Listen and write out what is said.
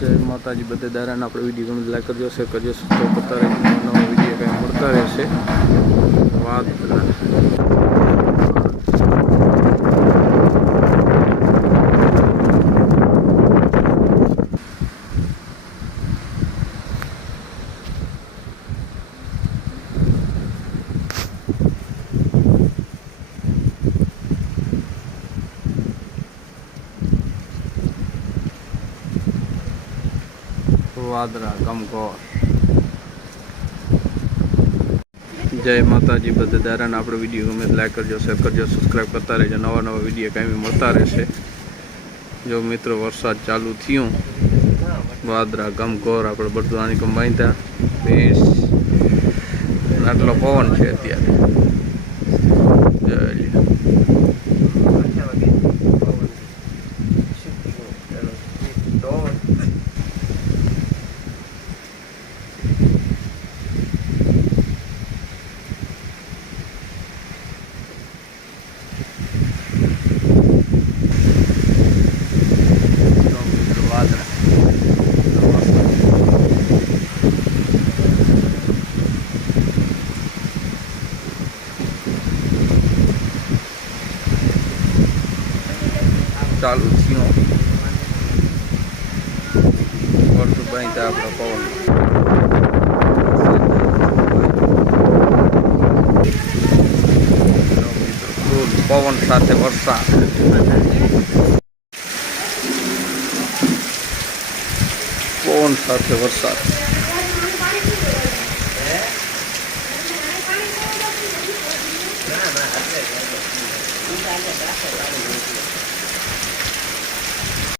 જય માતાજી બધે દારાને આપણે વિડીયો ગમે લાઈક કરજો, શેર કરજો, સબસ્ક્રાઈબ કરતા રહેજો. નવા વિડીયો કંઈ મળતા રહેશે. વાત વાદરા ગમગોર. જય માતાજી બધે દારાને આપણે વિડીયો ગમે લાઈક કરજો, શેર કરજો, સબસ્ક્રાઈબ કરતા રહેજો. નવા વિડીયો કાંઈ મળતા રહેશે. જો મિત્રો વરસાદ ચાલુ થયું, વાદરા ગમગોર આપણે બધું આની કમાઈતા ભેંસ આટલો પવન છે અત્યારે. ચાલુ થયું વળતું બનતા આપણો પવન. પવન સાથે વરસાદ, પવન સાથે વરસાદ.